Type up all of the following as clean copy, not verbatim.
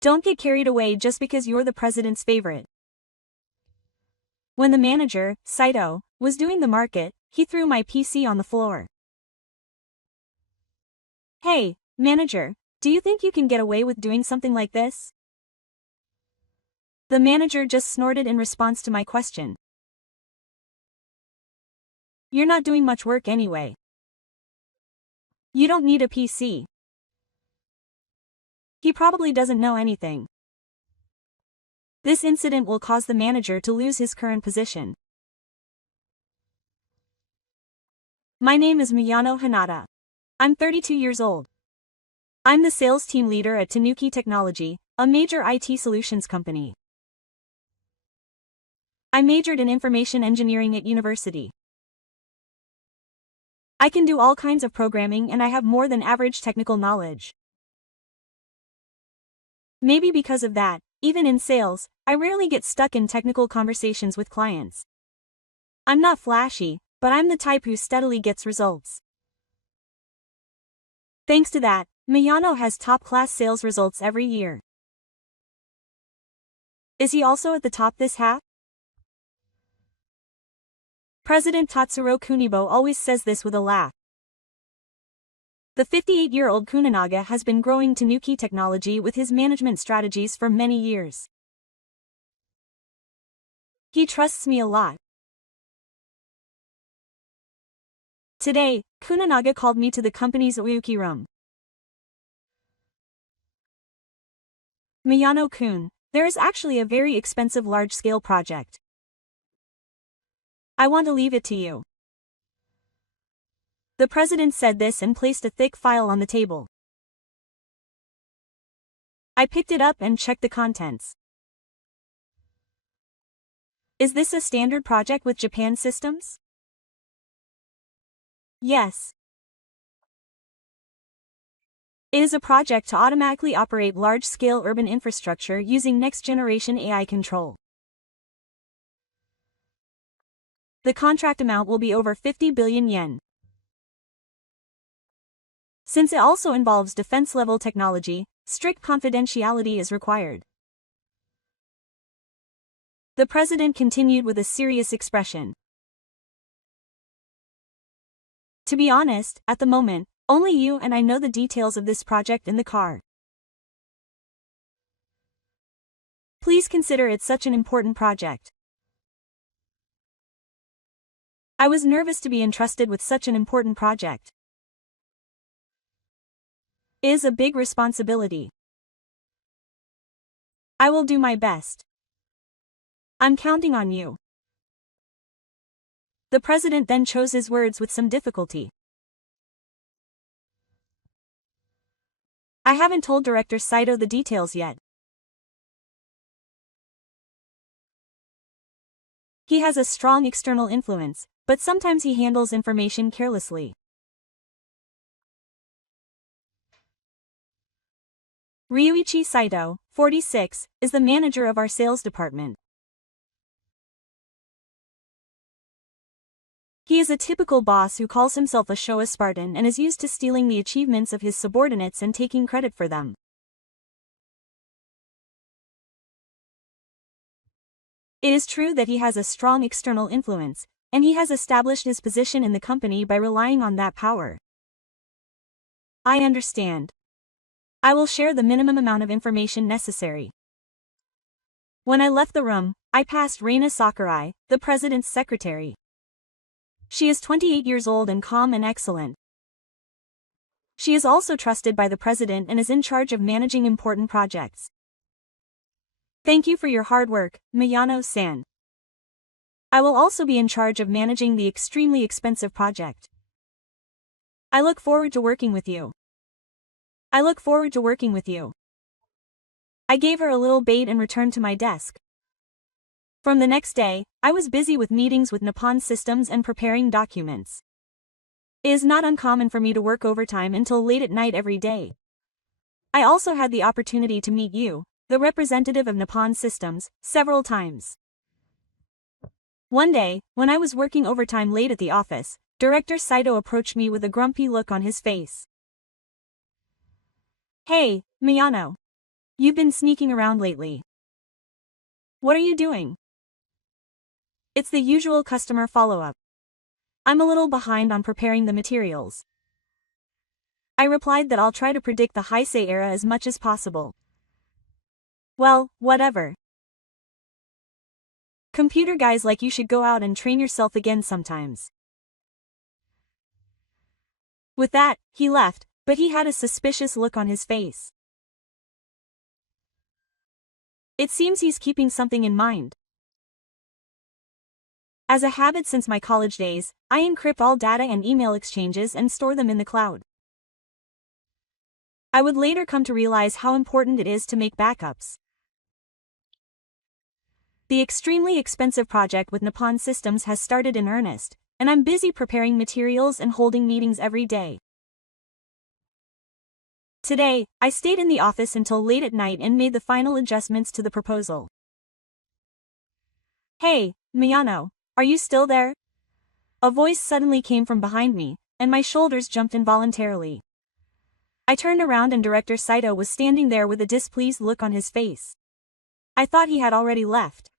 Don't get carried away just because you're the president's favorite. When the manager, Saito, was doing the market, he threw my PC on the floor. Hey, manager, do you think you can get away with doing something like this? The manager just snorted in response to my question. You're not doing much work anyway. You don't need a PC. He probably doesn't know anything. This incident will cause the manager to lose his current position. My name is Miyano Hanada. I'm 32 years old. I'm the sales team leader at Tanuki Technology, a major IT solutions company. I majored in information engineering at university. I can do all kinds of programming and I have more than average technical knowledge. Maybe because of that, even in sales, I rarely get stuck in technical conversations with clients. I'm not flashy, but I'm the type who steadily gets results. Thanks to that, Miyano has top-class sales results every year. Is he also at the top this half? President Tatsuro Kunibo always says this with a laugh. The 58-year-old Kuninaga has been growing Tanuki Technology with his management strategies for many years. He trusts me a lot. Today, Kuninaga called me to the company's Oyuki room. Miyano-kun, there is actually a very expensive large-scale project. I want to leave it to you. The president said this and placed a thick file on the table. I picked it up and checked the contents. Is this a standard project with Japan Systems? Yes. It is a project to automatically operate large-scale urban infrastructure using next-generation AI control. The contract amount will be over 50 billion yen. Since it also involves defense-level technology, strict confidentiality is required. The president continued with a serious expression. To be honest, at the moment, only you and I know the details of this project in the car. Please consider it such an important project. I was nervous to be entrusted with such an important project. It is a big responsibility. I will do my best. I'm counting on you. The president then chose his words with some difficulty. I haven't told Director Saito the details yet. He has a strong external influence, but sometimes he handles information carelessly. Ryuichi Saito, 46, is the manager of our sales department. He is a typical boss who calls himself a Showa Spartan and is used to stealing the achievements of his subordinates and taking credit for them. It is true that he has a strong external influence, and he has established his position in the company by relying on that power. I understand. I will share the minimum amount of information necessary. When I left the room, I passed Reina Sakurai, the president's secretary. She is 28 years old and calm and excellent. She is also trusted by the president and is in charge of managing important projects. Thank you for your hard work, Miyano-san. I will also be in charge of managing the extremely expensive project. I look forward to working with you. I look forward to working with you. I gave her a little bait and returned to my desk. From the next day, I was busy with meetings with Nippon Systems and preparing documents. It is not uncommon for me to work overtime until late at night every day. I also had the opportunity to meet you, the representative of Nippon Systems, several times. One day, when I was working overtime late at the office, Director Saito approached me with a grumpy look on his face. Hey, Miyano. You've been sneaking around lately. What are you doing? It's the usual customer follow-up. I'm a little behind on preparing the materials. I replied that I'll try to predict the Heisei era as much as possible. Well, whatever. Computer guys like you should go out and train yourself again sometimes. With that, he left, but he had a suspicious look on his face. It seems he's keeping something in mind. As a habit since my college days, I encrypt all data and email exchanges and store them in the cloud. I would later come to realize how important it is to make backups. The extremely expensive project with Nippon Systems has started in earnest, and I'm busy preparing materials and holding meetings every day. Today, I stayed in the office until late at night and made the final adjustments to the proposal. Hey, Miyano, are you still there? A voice suddenly came from behind me, and my shoulders jumped involuntarily. I turned around and Director Saito was standing there with a displeased look on his face. I thought he had already left.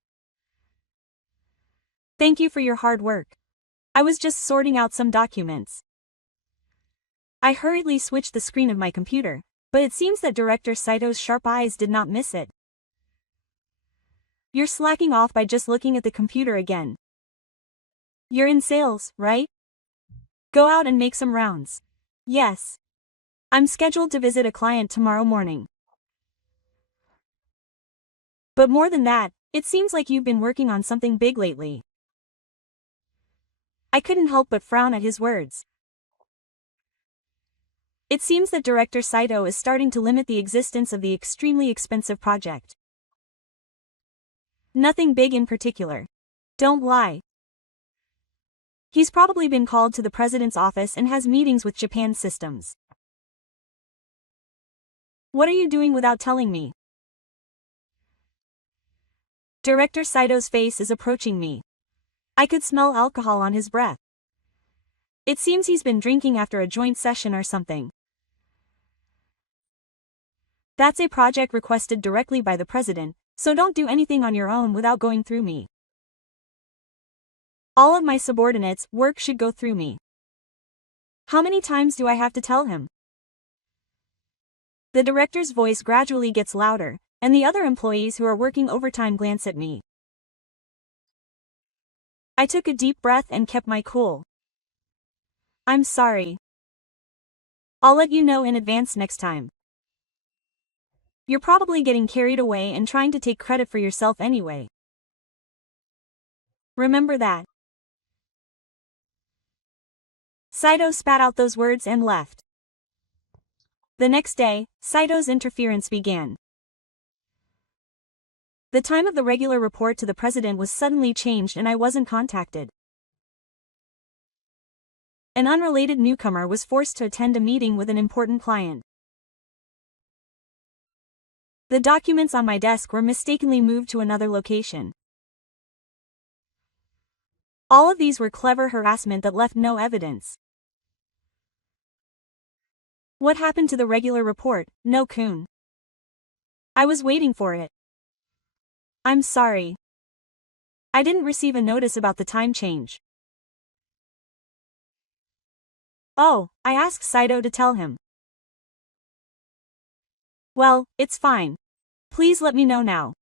Thank you for your hard work. I was just sorting out some documents. I hurriedly switched the screen of my computer, but it seems that Director Saito's sharp eyes did not miss it. You're slacking off by just looking at the computer again. You're in sales, right? Go out and make some rounds. Yes. I'm scheduled to visit a client tomorrow morning. But more than that, it seems like you've been working on something big lately. I couldn't help but frown at his words. It seems that Director Saito is starting to limit the existence of the extremely expensive project. Nothing big in particular. Don't lie. He's probably been called to the president's office and has meetings with Japan Systems. What are you doing without telling me? Director Saito's face is approaching me. I could smell alcohol on his breath. It seems he's been drinking after a joint session or something. That's a project requested directly by the president, so don't do anything on your own without going through me. All of my subordinates' work should go through me. How many times do I have to tell him? The director's voice gradually gets louder, and the other employees who are working overtime glance at me. I took a deep breath and kept my cool. I'm sorry. I'll let you know in advance next time. You're probably getting carried away and trying to take credit for yourself anyway. Remember that. Saito spat out those words and left. The next day, Saito's interference began. The time of the regular report to the president was suddenly changed and I wasn't contacted. An unrelated newcomer was forced to attend a meeting with an important client. The documents on my desk were mistakenly moved to another location. All of these were clever harassment that left no evidence. What happened to the regular report, No-kun? I was waiting for it. I'm sorry. I didn't receive a notice about the time change. Oh, I asked Saito to tell him. Well, it's fine. Please let me know now.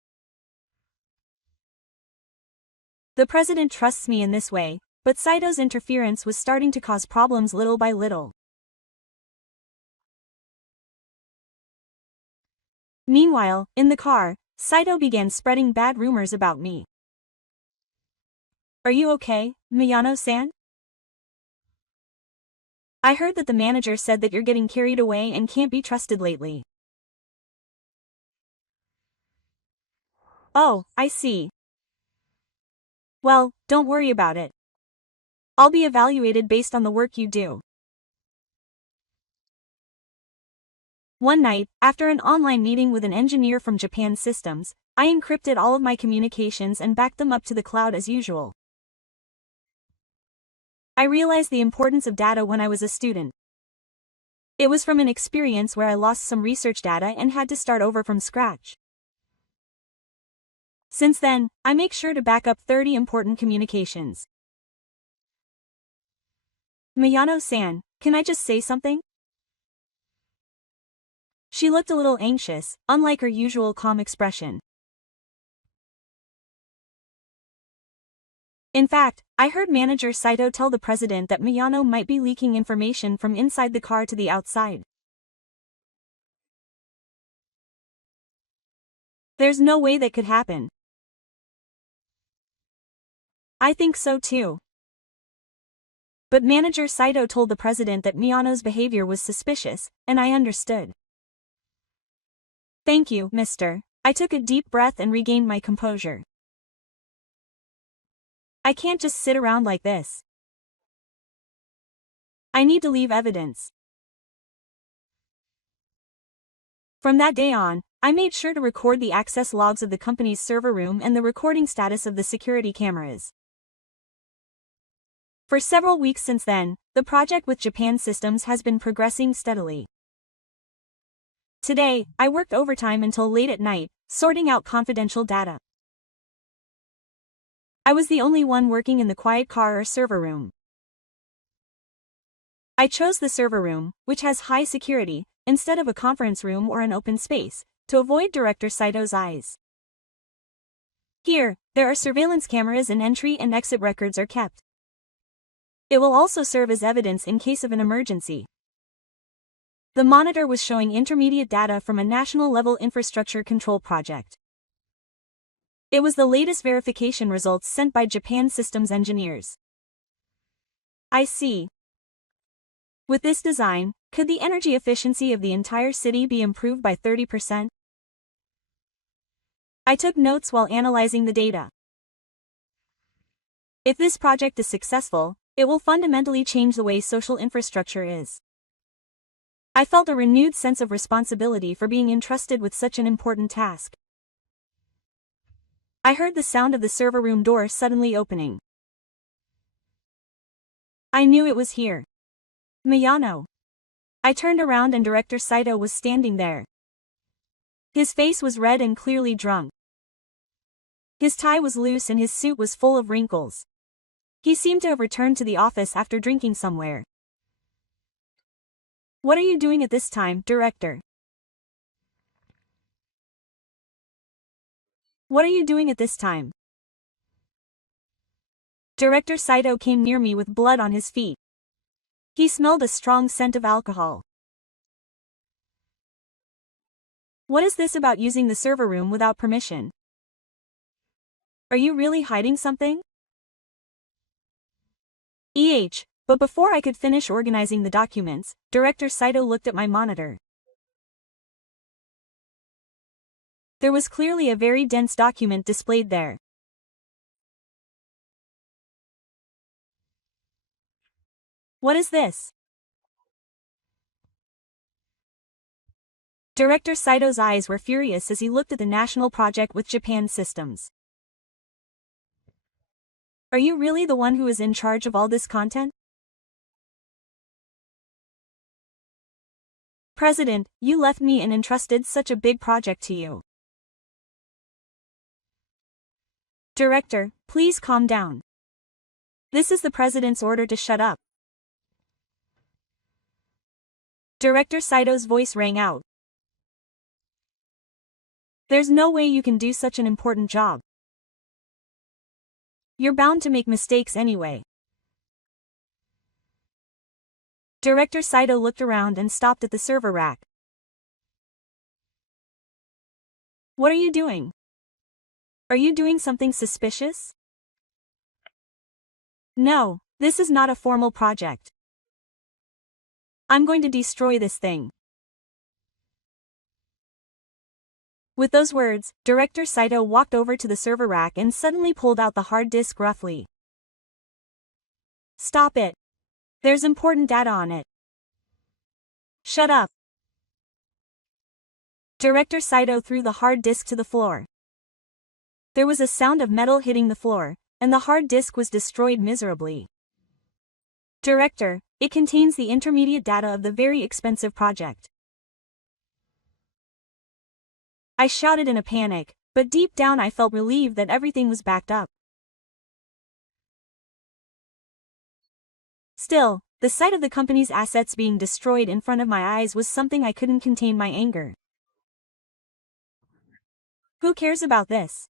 The president trusts me in this way, but Saito's interference was starting to cause problems little by little. Meanwhile, in the car, Saito began spreading bad rumors about me. Are you okay, Miyano-san? I heard that the manager said that you're getting carried away and can't be trusted lately. Oh, I see. Well, don't worry about it. I'll be evaluated based on the work you do. One night, after an online meeting with an engineer from Japan Systems, I encrypted all of my communications and backed them up to the cloud as usual. I realized the importance of data when I was a student. It was from an experience where I lost some research data and had to start over from scratch. Since then, I make sure to back up 30 important communications. Miyano-san, can I just say something? She looked a little anxious, unlike her usual calm expression. In fact, I heard Manager Saito tell the president that Miyano might be leaking information from inside the car to the outside. There's no way that could happen. I think so too. But Manager Saito told the president that Miyano's behavior was suspicious, and I understood. Thank you, mister. I took a deep breath and regained my composure. I can't just sit around like this. I need to leave evidence. From that day on, I made sure to record the access logs of the company's server room and the recording status of the security cameras. For several weeks since then, the project with Japan Systems has been progressing steadily. Today, I worked overtime until late at night, sorting out confidential data. I was the only one working in the quiet car or server room. I chose the server room, which has high security, instead of a conference room or an open space, to avoid Director Saito's eyes. Here, there are surveillance cameras and entry and exit records are kept. It will also serve as evidence in case of an emergency. The monitor was showing intermediate data from a national-level infrastructure control project. It was the latest verification results sent by Japan Systems engineers. I see. With this design, could the energy efficiency of the entire city be improved by 30%? I took notes while analyzing the data. If this project is successful, it will fundamentally change the way social infrastructure is. I felt a renewed sense of responsibility for being entrusted with such an important task. I heard the sound of the server room door suddenly opening. I knew it was here. Miyano. I turned around and Director Saito was standing there. His face was red and clearly drunk. His tie was loose and his suit was full of wrinkles. He seemed to have returned to the office after drinking somewhere. What are you doing at this time, Director? What are you doing at this time? Director Saito came near me with blood on his feet. He smelled a strong scent of alcohol. What is this about using the server room without permission? Are you really hiding something? But before I could finish organizing the documents, Director Saito looked at my monitor. There was clearly a very dense document displayed there. What is this? Director Saito's eyes were furious as he looked at the national project with Japan Systems. Are you really the one who is in charge of all this content? President, you left me and entrusted such a big project to you. Director, please calm down. This is the president's order to shut up. Director Saito's voice rang out. There's no way you can do such an important job. You're bound to make mistakes anyway. Director Saito looked around and stopped at the server rack. What are you doing? Are you doing something suspicious? No, this is not a formal project. I'm going to destroy this thing. With those words, Director Saito walked over to the server rack and suddenly pulled out the hard disk roughly. Stop it. There's important data on it. Shut up. Director Saito threw the hard disk to the floor. There was a sound of metal hitting the floor, and the hard disk was destroyed miserably. Director, it contains the intermediate data of the very expensive project. I shouted in a panic, but deep down I felt relieved that everything was backed up. Still, the sight of the company's assets being destroyed in front of my eyes was something I couldn't contain my anger. Who cares about this?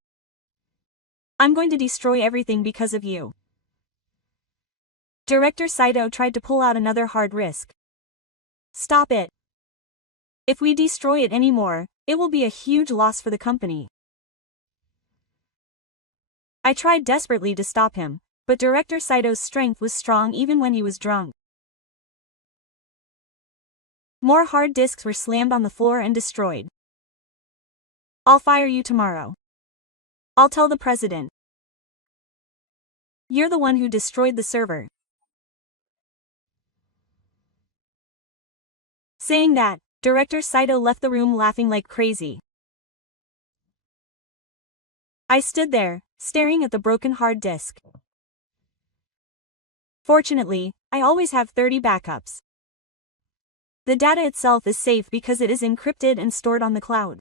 I'm going to destroy everything because of you. Director Saito tried to pull out another hard risk. Stop it. If we destroy it anymore, it will be a huge loss for the company. I tried desperately to stop him, but Director Saito's strength was strong even when he was drunk. More hard disks were slammed on the floor and destroyed. I'll fire you tomorrow. I'll tell the president. You're the one who destroyed the server. Saying that, Director Saito left the room laughing like crazy. I stood there, staring at the broken hard disk. Fortunately, I always have 30 backups. The data itself is safe because it is encrypted and stored on the cloud.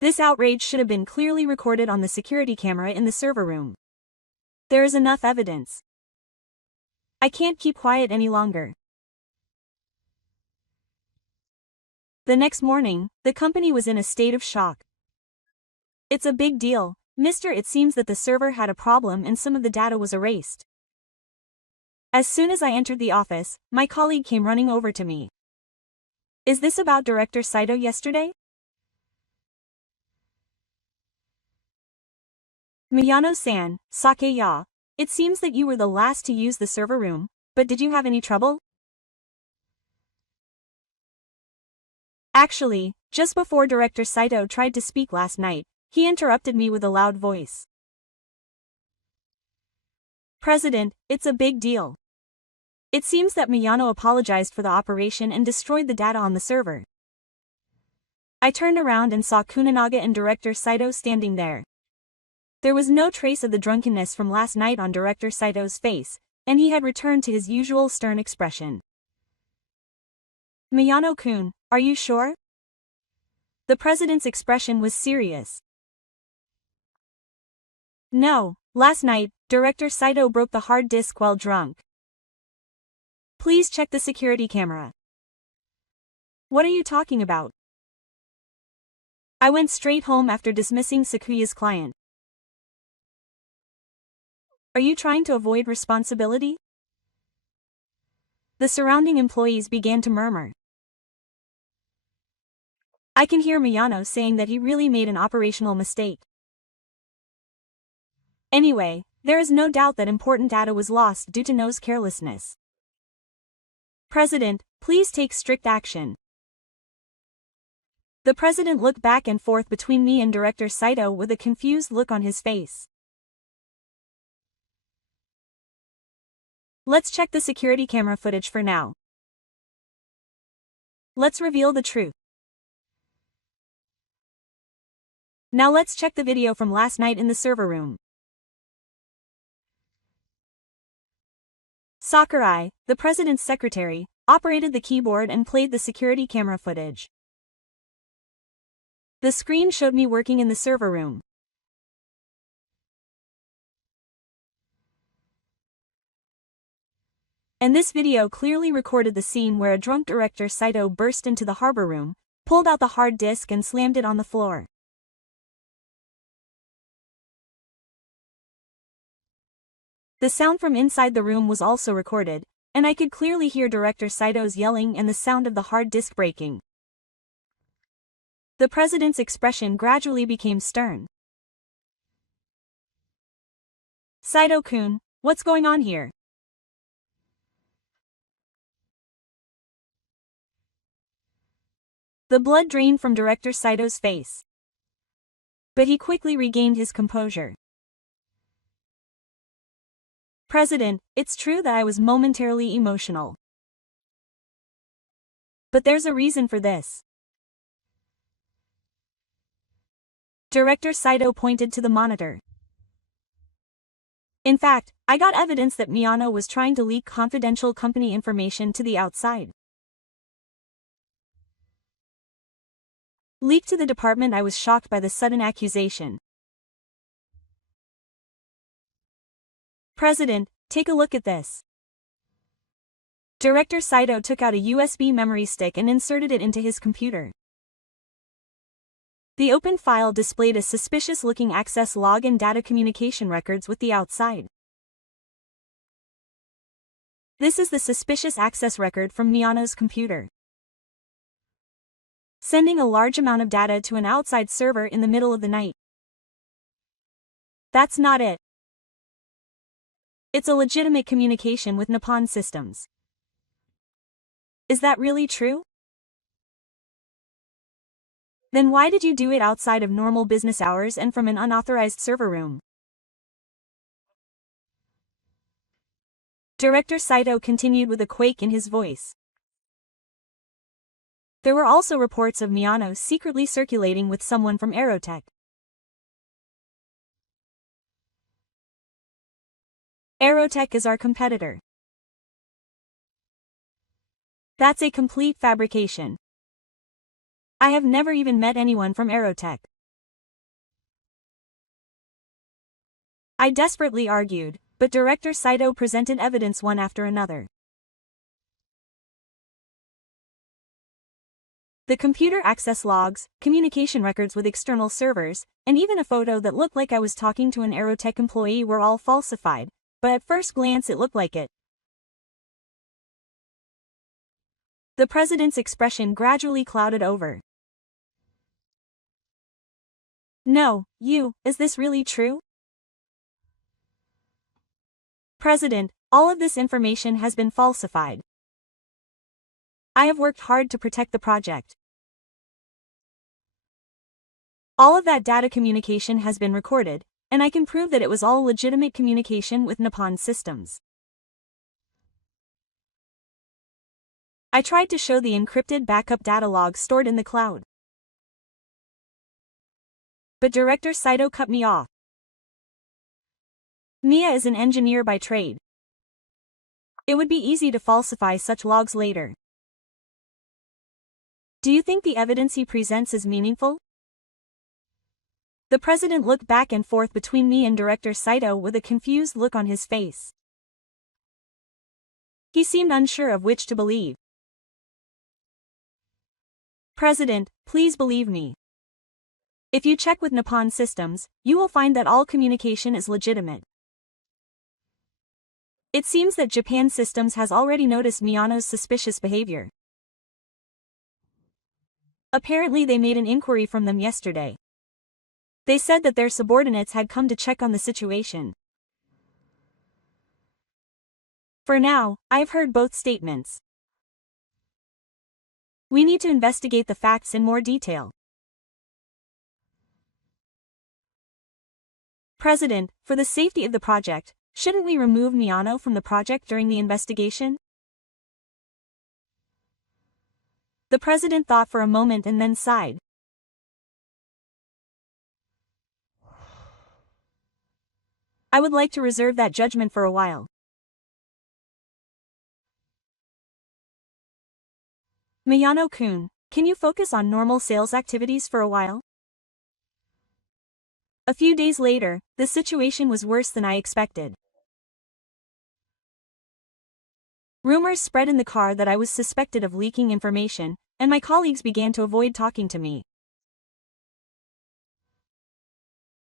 This outrage should have been clearly recorded on the security camera in the server room. There is enough evidence. I can't keep quiet any longer. The next morning, the company was in a state of shock. It's a big deal, Mr. It seems that the server had a problem and some of the data was erased. As soon as I entered the office, my colleague came running over to me. Is this about Director Saito yesterday? Miyano-san, Sake-ya, it seems that you were the last to use the server room, but did you have any trouble? Actually, just before Director Saito tried to speak last night, he interrupted me with a loud voice. President, it's a big deal. It seems that Miyano apologized for the operation and destroyed the data on the server. I turned around and saw Kuninaga and Director Saito standing there. There was no trace of the drunkenness from last night on Director Saito's face, and he had returned to his usual stern expression. Miyano-kun, are you sure? The president's expression was serious. No, last night, Director Saito broke the hard disk while drunk. Please check the security camera. What are you talking about? I went straight home after dismissing Sakuya's client. Are you trying to avoid responsibility? The surrounding employees began to murmur. I can hear Miyano saying that he really made an operational mistake. Anyway, there is no doubt that important data was lost due to No's carelessness. President, please take strict action. The president looked back and forth between me and Director Saito with a confused look on his face. Let's check the security camera footage for now. Let's reveal the truth. Now let's check the video from last night in the server room. Sakurai, the president's secretary, operated the keyboard and played the security camera footage. The screen showed me working in the server room. And this video clearly recorded the scene where a drunk Director Saito burst into the harbor room, pulled out the hard disk and slammed it on the floor. The sound from inside the room was also recorded, and I could clearly hear Director Saito's yelling and the sound of the hard disk breaking. The president's expression gradually became stern. Saito-kun, what's going on here? The blood drained from Director Saito's face. But he quickly regained his composure. President, it's true that I was momentarily emotional. But there's a reason for this. Director Saito pointed to the monitor. In fact, I got evidence that Miyano was trying to leak confidential company information to the outside. Leaked to the department. I was shocked by the sudden accusation. President, take a look at this. Director Saito took out a USB memory stick and inserted it into his computer. The open file displayed a suspicious-looking access log and data communication records with the outside. This is the suspicious access record from Miyano's computer. Sending a large amount of data to an outside server in the middle of the night. That's not it. It's a legitimate communication with Nippon Systems. Is that really true? Then why did you do it outside of normal business hours and from an unauthorized server room? Director Saito continued with a quake in his voice. There were also reports of Miyano secretly circulating with someone from Aerotech. Aerotech is our competitor. That's a complete fabrication. I have never even met anyone from Aerotech. I desperately argued, but Director Saito presented evidence one after another. The computer access logs, communication records with external servers, and even a photo that looked like I was talking to an Aerotech employee were all falsified, but at first glance it looked like it. The president's expression gradually clouded over. No, is this really true? President, all of this information has been falsified. I have worked hard to protect the project. All of that data communication has been recorded, and I can prove that it was all legitimate communication with Nippon Systems. I tried to show the encrypted backup data logs stored in the cloud. But Director Saito cut me off. Mia is an engineer by trade. It would be easy to falsify such logs later. Do you think the evidence he presents is meaningful? The president looked back and forth between me and Director Saito with a confused look on his face. He seemed unsure of which to believe. President, please believe me. If you check with Nippon Systems, you will find that all communication is legitimate. It seems that Japan Systems has already noticed Miyano's suspicious behavior. Apparently they made an inquiry from them yesterday. They said that their subordinates had come to check on the situation. For now, I've heard both statements. We need to investigate the facts in more detail. President, for the safety of the project, shouldn't we remove Miyano from the project during the investigation? The president thought for a moment and then sighed. I would like to reserve that judgment for a while. Miyano-kun, can you focus on normal sales activities for a while? A few days later, the situation was worse than I expected. Rumors spread in the car that I was suspected of leaking information, and my colleagues began to avoid talking to me.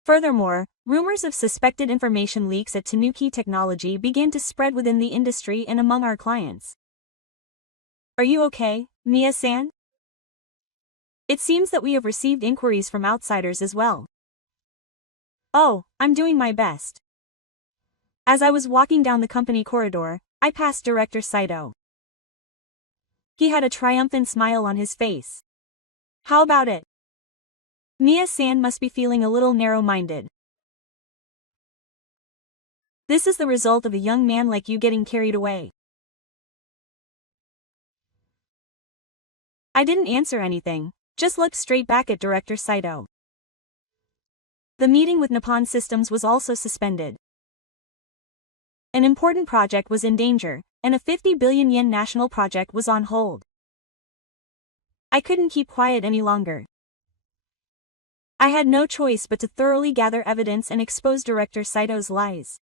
Furthermore, rumors of suspected information leaks at Tanuki Technology began to spread within the industry and among our clients. Are you okay, Mia-san? It seems that we have received inquiries from outsiders as well. Oh, I'm doing my best. As I was walking down the company corridor, I passed Director Saito. He had a triumphant smile on his face. How about it? Mia-san must be feeling a little narrow-minded. This is the result of a young man like you getting carried away. I didn't answer anything, just looked straight back at Director Saito. The meeting with Nippon Systems was also suspended. An important project was in danger, and a 50 billion yen national project was on hold. I couldn't keep quiet any longer. I had no choice but to thoroughly gather evidence and expose Director Saito's lies.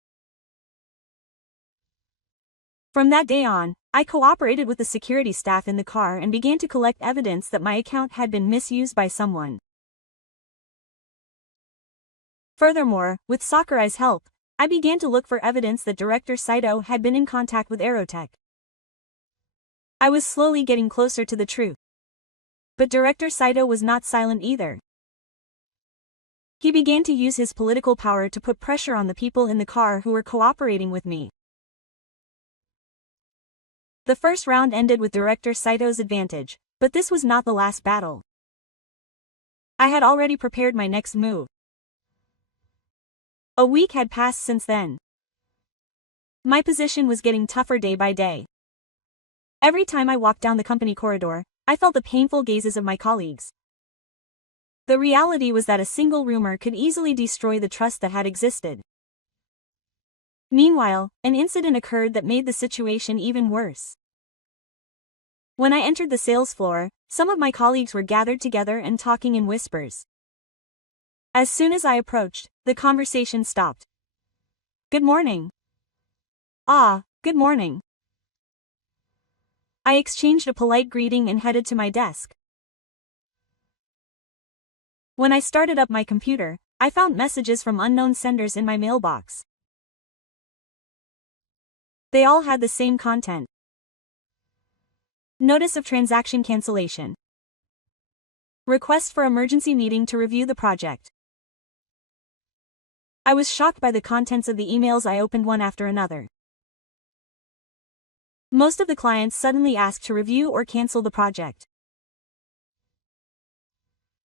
From that day on, I cooperated with the security staff in the car and began to collect evidence that my account had been misused by someone. Furthermore, with Sakurai's help, I began to look for evidence that Director Saito had been in contact with Aerotech. I was slowly getting closer to the truth. But Director Saito was not silent either. He began to use his political power to put pressure on the people in the car who were cooperating with me. The first round ended with Director Saito's advantage, but this was not the last battle. I had already prepared my next move. A week had passed since then. My position was getting tougher day by day. Every time I walked down the company corridor, I felt the painful gazes of my colleagues. The reality was that a single rumor could easily destroy the trust that had existed. Meanwhile, an incident occurred that made the situation even worse. When I entered the sales floor, some of my colleagues were gathered together and talking in whispers. As soon as I approached, the conversation stopped. "Good morning." "Ah, good morning." I exchanged a polite greeting and headed to my desk. When I started up my computer, I found messages from unknown senders in my mailbox. They all had the same content. Notice of transaction cancellation. Request for emergency meeting to review the project. I was shocked by the contents of the emails I opened one after another. Most of the clients suddenly asked to review or cancel the project.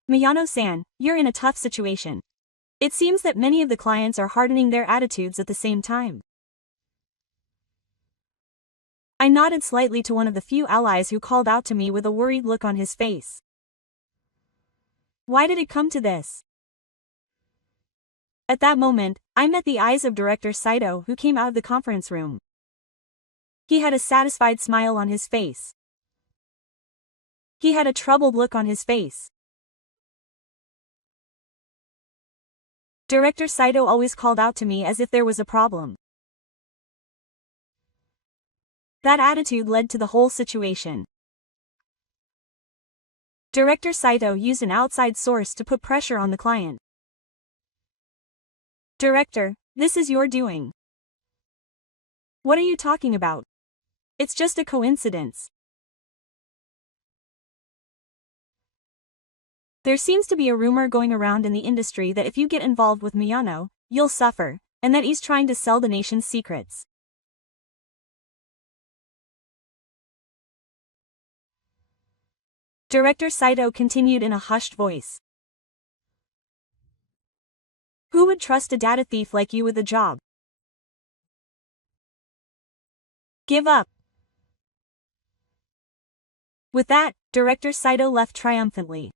"Miyano-san, you're in a tough situation. It seems that many of the clients are hardening their attitudes at the same time." I nodded slightly to one of the few allies who called out to me with a worried look on his face. Why did it come to this? At that moment, I met the eyes of Director Saito, who came out of the conference room. He had a satisfied smile on his face. He had a troubled look on his face. Director Saito always called out to me as if there was a problem. That attitude led to the whole situation. Director Saito used an outside source to put pressure on the client. "Director, this is your doing." "What are you talking about? It's just a coincidence." "There seems to be a rumor going around in the industry that if you get involved with Miyano, you'll suffer, and that he's trying to sell the nation's secrets." Director Saito continued in a hushed voice. "Who would trust a data thief like you with a job? Give up." With that, Director Saito left triumphantly.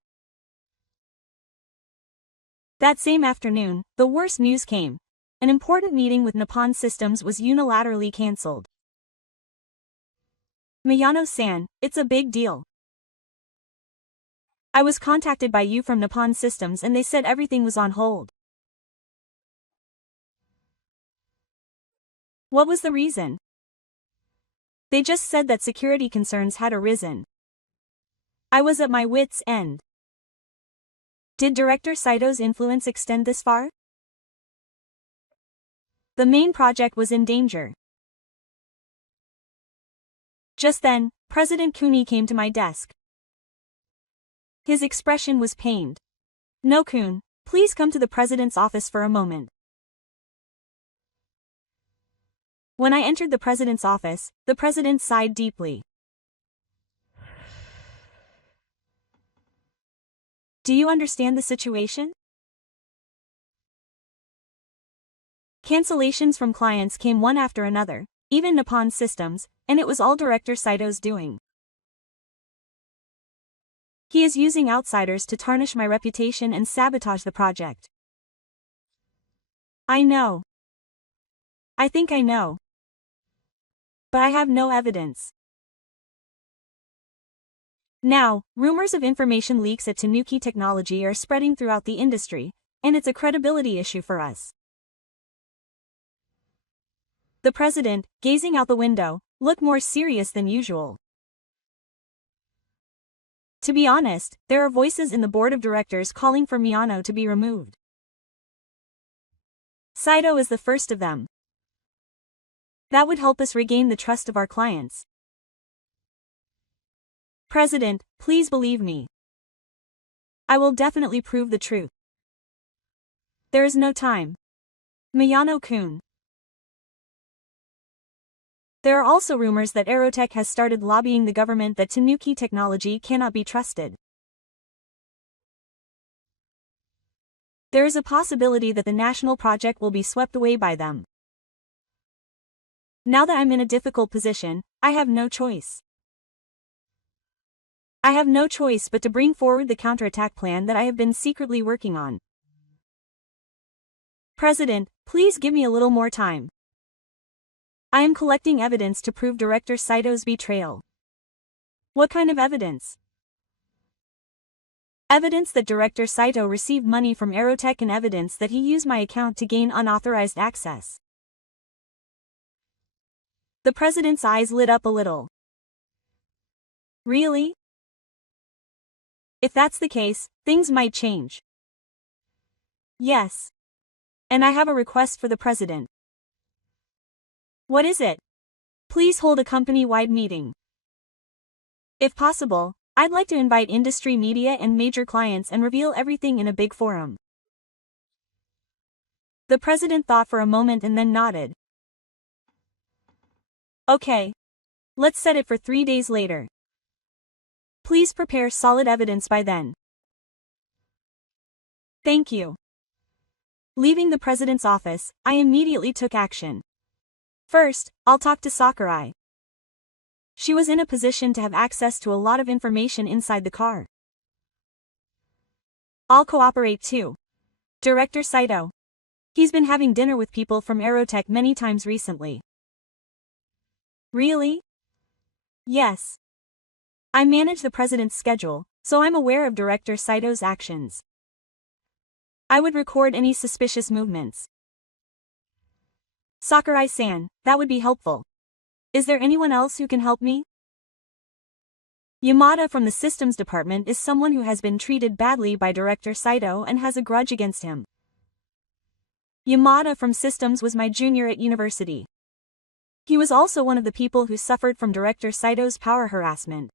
That same afternoon, the worst news came. An important meeting with Nippon Systems was unilaterally cancelled. "Miyano-san, it's a big deal. I was contacted by you from Nippon Systems and they said everything was on hold." "What was the reason?" "They just said that security concerns had arisen." I was at my wits' end. Did Director Saito's influence extend this far? The main project was in danger. Just then, President Kuni came to my desk. His expression was pained. "No-kun, please come to the president's office for a moment." When I entered the president's office, the president sighed deeply. "Do you understand the situation?" Cancellations from clients came one after another, even Nippon Systems, and it was all Director Saito's doing. He is using outsiders to tarnish my reputation and sabotage the project. I know. I think I know. but I have no evidence. Now, rumors of information leaks at Tanuki Technology are spreading throughout the industry, and it's a credibility issue for us. The president, gazing out the window, looked more serious than usual. To be honest, there are voices in the board of directors calling for Miyano to be removed. Saito is the first of them. That would help us regain the trust of our clients. President, please believe me. I will definitely prove the truth. There is no time. Miyano-kun. There are also rumors that Aerotech has started lobbying the government that Tanuki Technology cannot be trusted. There is a possibility that the national project will be swept away by them. Now that I'm in a difficult position, I have no choice. I have no choice but to bring forward the counterattack plan that I have been secretly working on. President, please give me a little more time. I am collecting evidence to prove Director Saito's betrayal. What kind of evidence? Evidence that Director Saito received money from Aerotech and evidence that he used my account to gain unauthorized access. The president's eyes lit up a little. Really? If that's the case, things might change. Yes. And I have a request for the president. What is it? Please hold a company-wide meeting. If possible, I'd like to invite industry media and major clients and reveal everything in a big forum. The president thought for a moment and then nodded. Okay. Let's set it for 3 days later. Please prepare solid evidence by then. Thank you. Leaving the president's office, I immediately took action. First, I'll talk to Sakurai. She was in a position to have access to a lot of information inside the car. I'll cooperate too. Director Saito. He's been having dinner with people from Aerotech many times recently. Really? Yes. I manage the president's schedule, so I'm aware of Director Saito's actions. I would record any suspicious movements. Sakurai-san, that would be helpful. Is there anyone else who can help me? Yamada from the systems department is someone who has been treated badly by Director Saito and has a grudge against him. Yamada from systems was my junior at university. He was also one of the people who suffered from Director Saito's power harassment.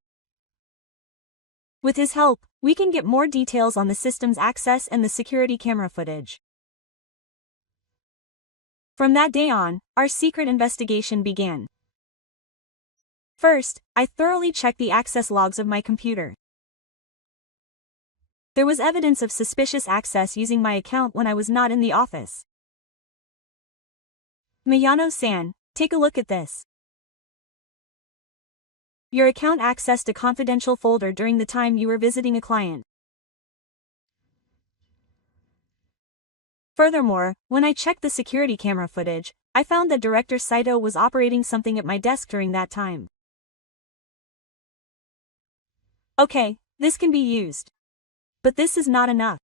With his help, we can get more details on the system's access and the security camera footage. From that day on, our secret investigation began. First, I thoroughly checked the access logs of my computer. There was evidence of suspicious access using my account when I was not in the office. Miyano-san, take a look at this. Your account accessed a confidential folder during the time you were visiting a client. Furthermore, when I checked the security camera footage, I found that Director Saito was operating something at my desk during that time. Okay, this can be used. But this is not enough.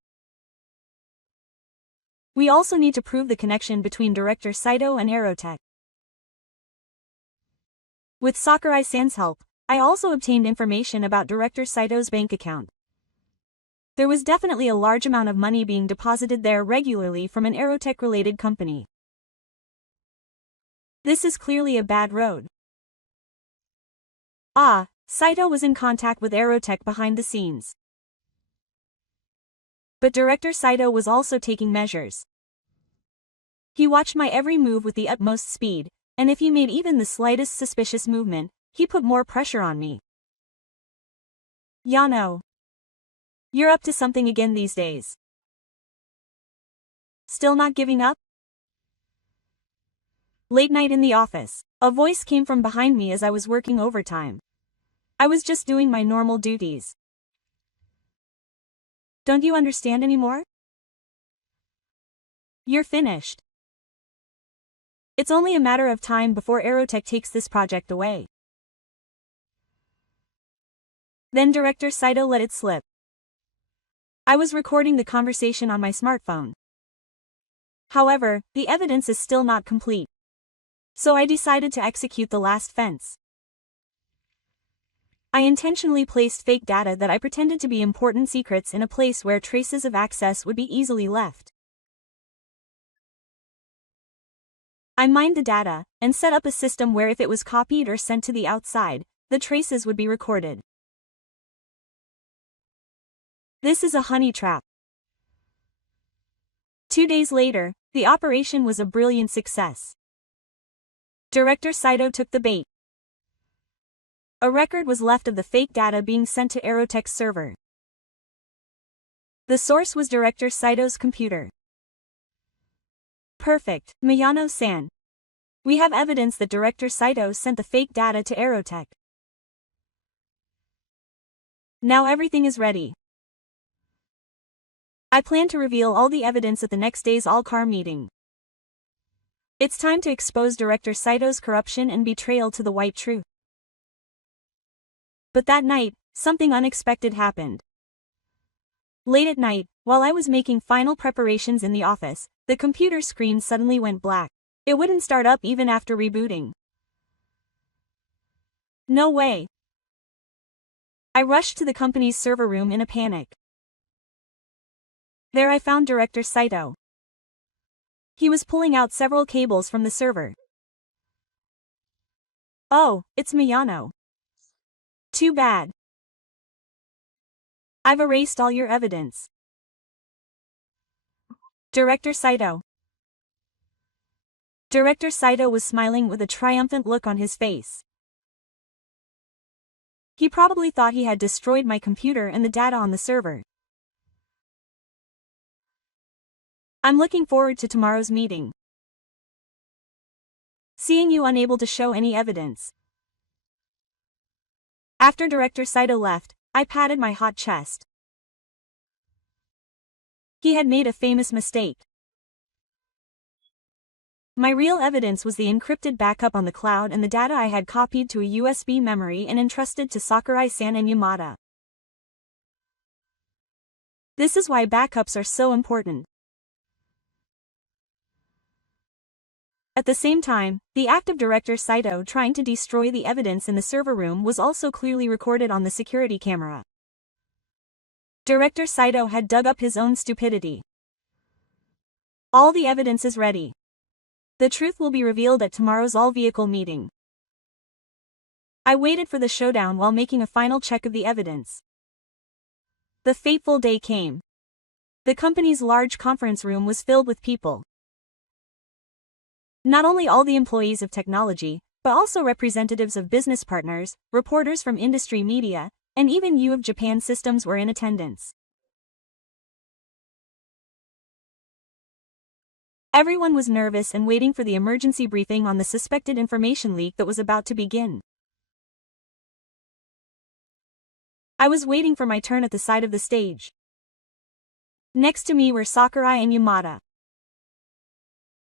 We also need to prove the connection between Director Saito and Aerotech. With Sakurai-san's help, I also obtained information about Director Saito's bank account. There was definitely a large amount of money being deposited there regularly from an Aerotech-related company. This is clearly a bad road. Ah, Saito was in contact with Aerotech behind the scenes. But Director Saito was also taking measures. He watched my every move with the utmost speed, and if he made even the slightest suspicious movement, he put more pressure on me. Yano. You're up to something again these days. Still not giving up? Late night in the office, a voice came from behind me as I was working overtime. I was just doing my normal duties. Don't you understand anymore? You're finished. It's only a matter of time before Aerotech takes this project away. Then Director Saito let it slip. I was recording the conversation on my smartphone. However, the evidence is still not complete. So I decided to execute the last fence. I intentionally placed fake data that I pretended to be important secrets in a place where traces of access would be easily left. I mined the data, and set up a system where if it was copied or sent to the outside, the traces would be recorded. This is a honey trap. 2 days later, the operation was a brilliant success. Director Saito took the bait. A record was left of the fake data being sent to Aerotech's server. The source was Director Saito's computer. Perfect, Miyano-san. We have evidence that Director Saito sent the fake data to Aerotech. Now everything is ready. I plan to reveal all the evidence at the next day's all-car meeting. It's time to expose Director Saito's corruption and betrayal to the white truth. But that night, something unexpected happened. Late at night, while I was making final preparations in the office, the computer screen suddenly went black. It wouldn't start up even after rebooting. No way. I rushed to the company's server room in a panic. There I found Director Saito. He was pulling out several cables from the server. Oh, it's Miyano. Too bad. I've erased all your evidence. Director Saito. Director Saito was smiling with a triumphant look on his face. He probably thought he had destroyed my computer and the data on the server. I'm looking forward to tomorrow's meeting. Seeing you unable to show any evidence. After Director Saito left, I patted my hot chest. He had made a famous mistake. My real evidence was the encrypted backup on the cloud and the data I had copied to a USB memory and entrusted to Sakurai-san and Yamada. This is why backups are so important. At the same time, the act of Director Saito trying to destroy the evidence in the server room was also clearly recorded on the security camera. Director Saito had dug up his own stupidity. All the evidence is ready. The truth will be revealed at tomorrow's all-vehicle meeting. I waited for the showdown while making a final check of the evidence. The fateful day came. The company's large conference room was filled with people. Not only all the employees of technology, but also representatives of business partners, reporters from industry media, and even you of Japan Systems were in attendance. Everyone was nervous and waiting for the emergency briefing on the suspected information leak that was about to begin. I was waiting for my turn at the side of the stage. Next to me were Sakurai and Yamada.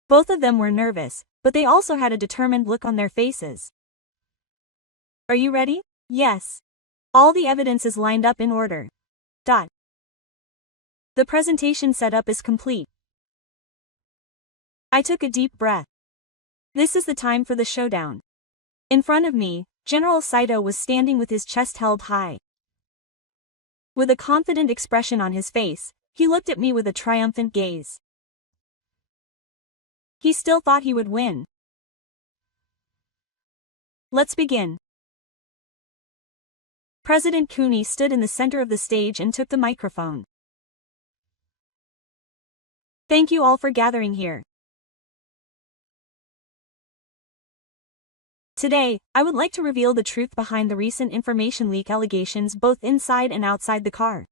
Both of them were nervous, but they also had a determined look on their faces. Are you ready? Yes. All the evidence is lined up in order. The presentation setup is complete. I took a deep breath. This is the time for the showdown. In front of me, General Saito was standing with his chest held high. With a confident expression on his face, he looked at me with a triumphant gaze. He still thought he would win. Let's begin. President Kuni stood in the center of the stage and took the microphone. Thank you all for gathering here. Today, I would like to reveal the truth behind the recent information leak allegations both inside and outside the car.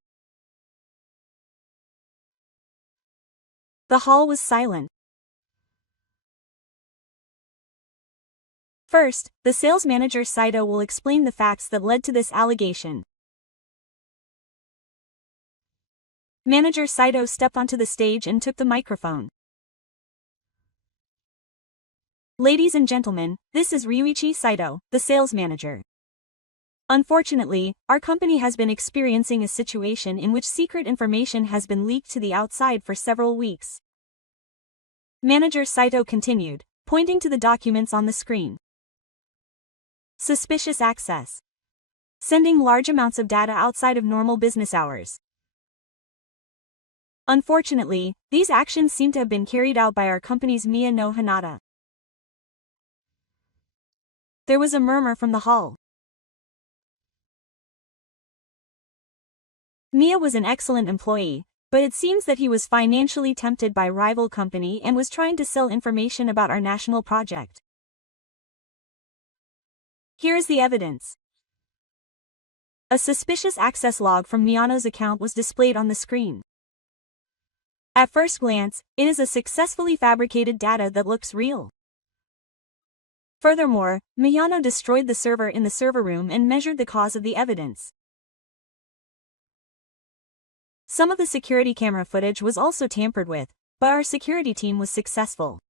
The hall was silent. First, the sales manager Saito will explain the facts that led to this allegation. Manager Saito stepped onto the stage and took the microphone. Ladies and gentlemen, this is Ryuichi Saito, the sales manager. Unfortunately, our company has been experiencing a situation in which secret information has been leaked to the outside for several weeks. Manager Saito continued, pointing to the documents on the screen. Suspicious access. Sending large amounts of data outside of normal business hours. Unfortunately, these actions seem to have been carried out by our company's Miya no Hanada. There was a murmur from the hall. Miya was an excellent employee, but it seems that he was financially tempted by rival company and was trying to sell information about our national project. Here is the evidence. A suspicious access log from Miyano's account was displayed on the screen. At first glance, it is a successfully fabricated data that looks real. Furthermore, Miyano destroyed the server in the server room and measured the cause of the evidence. Some of the security camera footage was also tampered with, but our security team was successful.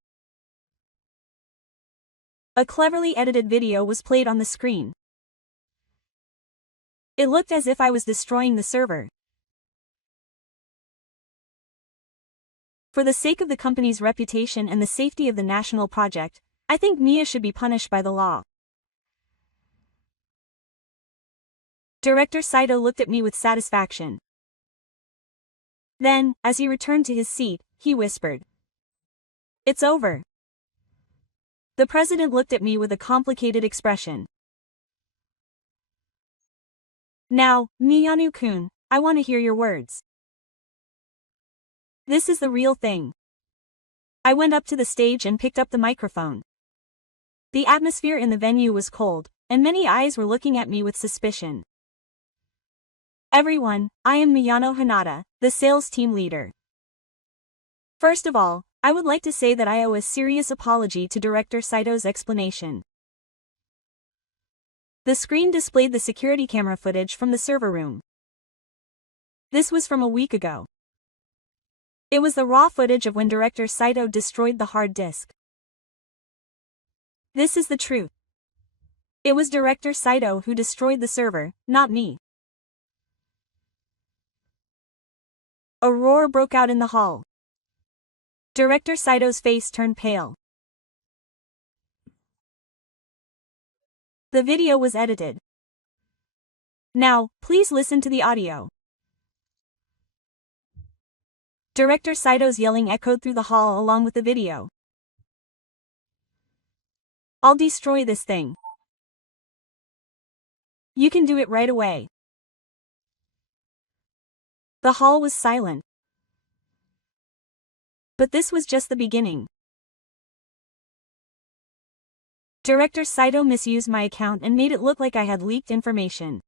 A cleverly edited video was played on the screen. It looked as if I was destroying the server. For the sake of the company's reputation and the safety of the national project, I think Miya should be punished by the law. Director Saito looked at me with satisfaction. Then, as he returned to his seat, he whispered, "It's over." The president looked at me with a complicated expression. "Now, Miyano-kun, I want to hear your words." This is the real thing. I went up to the stage and picked up the microphone. The atmosphere in the venue was cold, and many eyes were looking at me with suspicion. Everyone, I am Miyano Hanada, the sales team leader. First of all, I would like to say that I owe a serious apology to Director Saito's explanation. The screen displayed the security camera footage from the server room. This was from a week ago. It was the raw footage of when Director Saito destroyed the hard disk. This is the truth. It was Director Saito who destroyed the server, not me. A roar broke out in the hall. Director Saito's face turned pale. The video was edited. Now, please listen to the audio. Director Saito's yelling echoed through the hall along with the video. "I'll destroy this thing. You can do it right away." The hall was silent. But this was just the beginning. Director Saito misused my account and made it look like I had leaked information.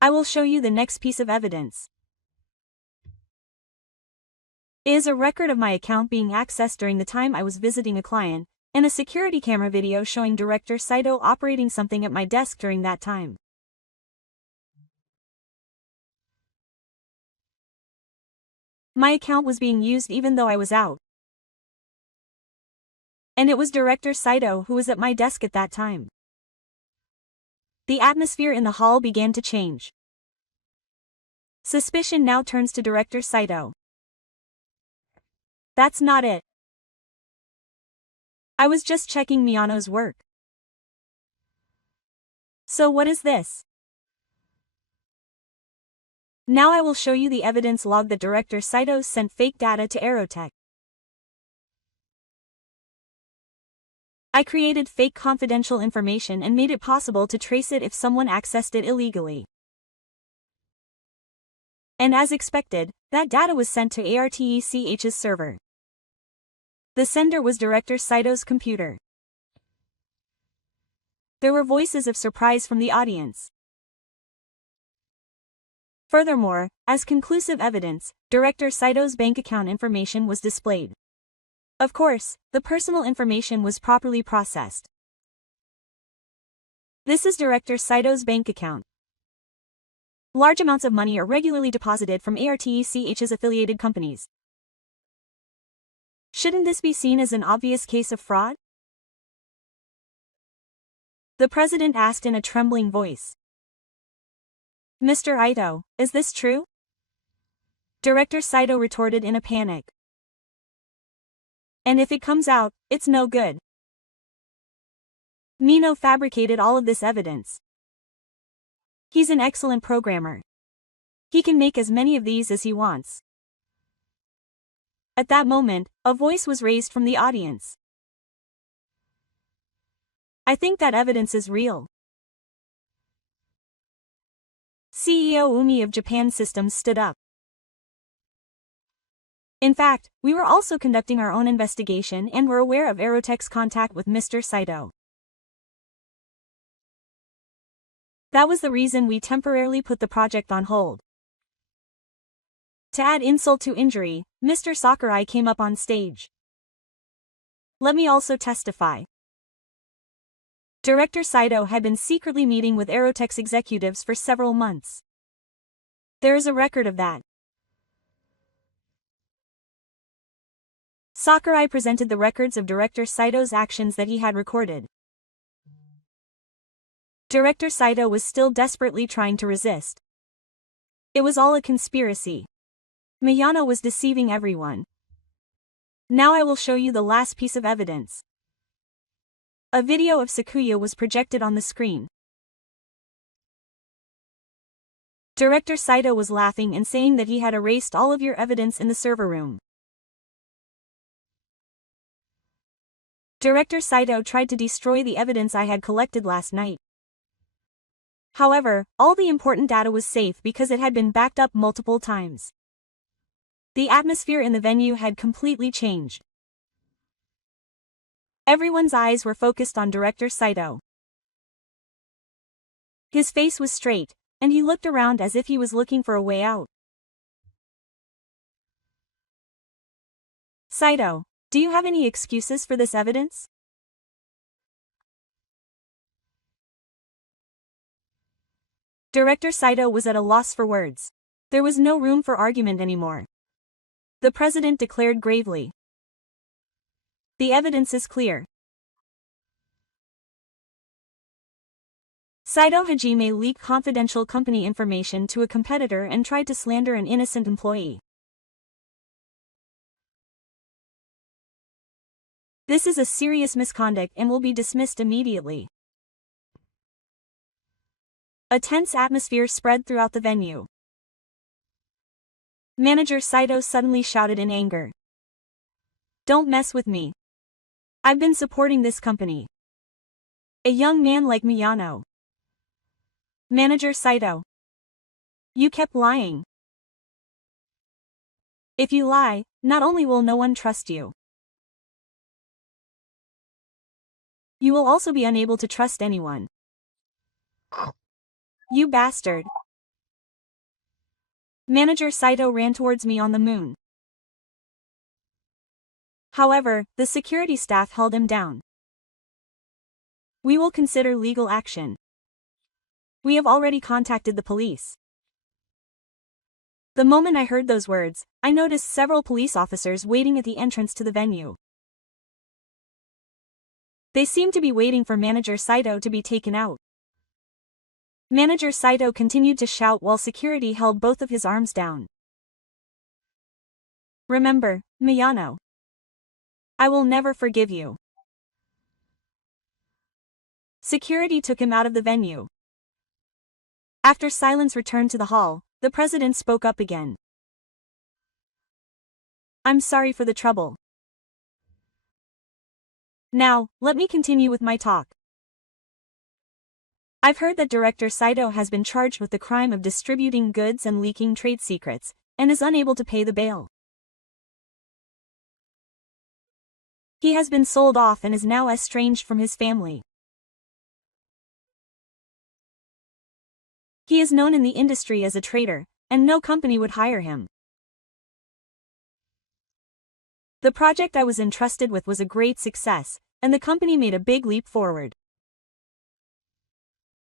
I will show you the next piece of evidence. It is a record of my account being accessed during the time I was visiting a client, and a security camera video showing Director Saito operating something at my desk during that time. My account was being used even though I was out. And it was Director Saito who was at my desk at that time. The atmosphere in the hall began to change. Suspicion now turns to Director Saito. That's not it. I was just checking Miyano's work. So what is this? Now I will show you the evidence log that Director Saito sent fake data to Aerotech. I created fake confidential information and made it possible to trace it if someone accessed it illegally. And as expected, that data was sent to ARTECH's server. The sender was Director Saito's computer. There were voices of surprise from the audience. Furthermore, as conclusive evidence, Director Saito's bank account information was displayed. Of course, the personal information was properly processed. This is Director Saito's bank account. Large amounts of money are regularly deposited from ARTECH's affiliated companies. Shouldn't this be seen as an obvious case of fraud? The president asked in a trembling voice. Mr. Ito, is this true? Director Saito retorted in a panic. And if it comes out, it's no good. Mino fabricated all of this evidence. He's an excellent programmer. He can make as many of these as he wants. At that moment, a voice was raised from the audience. I think that evidence is real. CEO Umi of Japan Systems stood up. In fact, we were also conducting our own investigation and were aware of Aerotech's contact with Mr. Saito. That was the reason we temporarily put the project on hold. To add insult to injury, Mr. Sakurai came up on stage. Let me also testify. Director Saito had been secretly meeting with Aerotech's executives for several months. There is a record of that. Sakurai presented the records of Director Saito's actions that he had recorded. Director Saito was still desperately trying to resist. It was all a conspiracy. Miyano was deceiving everyone. Now I will show you the last piece of evidence. A video of Sakuya was projected on the screen. Director Saito was laughing and saying that he had erased all of your evidence in the server room. Director Saito tried to destroy the evidence I had collected last night. However, all the important data was safe because it had been backed up multiple times. The atmosphere in the venue had completely changed. Everyone's eyes were focused on Director Saito. His face was straight, and he looked around as if he was looking for a way out. Saito, do you have any excuses for this evidence? Director Saito was at a loss for words. There was no room for argument anymore. The president declared gravely. The evidence is clear. Saito Hajime leaked confidential company information to a competitor and tried to slander an innocent employee. This is a serious misconduct and will be dismissed immediately. A tense atmosphere spread throughout the venue. Manager Saito suddenly shouted in anger. Don't mess with me. I've been supporting this company. A young man like Miyano. Manager Saito. You kept lying. If you lie, not only will no one trust you, you will also be unable to trust anyone. You bastard. Manager Saito ran towards me on the moon. However, the security staff held him down. We will consider legal action. We have already contacted the police. The moment I heard those words, I noticed several police officers waiting at the entrance to the venue. They seemed to be waiting for Manager Saito to be taken out. Manager Saito continued to shout while security held both of his arms down. Remember, Miyano. I will never forgive you. Security took him out of the venue. After silence returned to the hall, the president spoke up again. I'm sorry for the trouble. Now, let me continue with my talk. I've heard that Director Saito has been charged with the crime of distributing goods and leaking trade secrets, and is unable to pay the bail. He has been sold off and is now estranged from his family. He is known in the industry as a traitor, and no company would hire him. The project I was entrusted with was a great success, and the company made a big leap forward.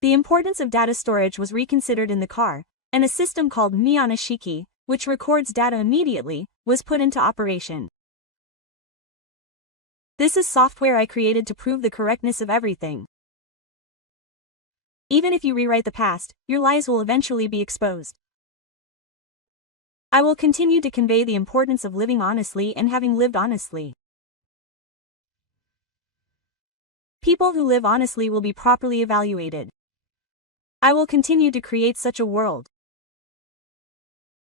The importance of data storage was reconsidered in the car, and a system called Miyano Shiki, which records data immediately, was put into operation. This is software I created to prove the correctness of everything. Even if you rewrite the past, your lies will eventually be exposed. I will continue to convey the importance of living honestly and having lived honestly. People who live honestly will be properly evaluated. I will continue to create such a world.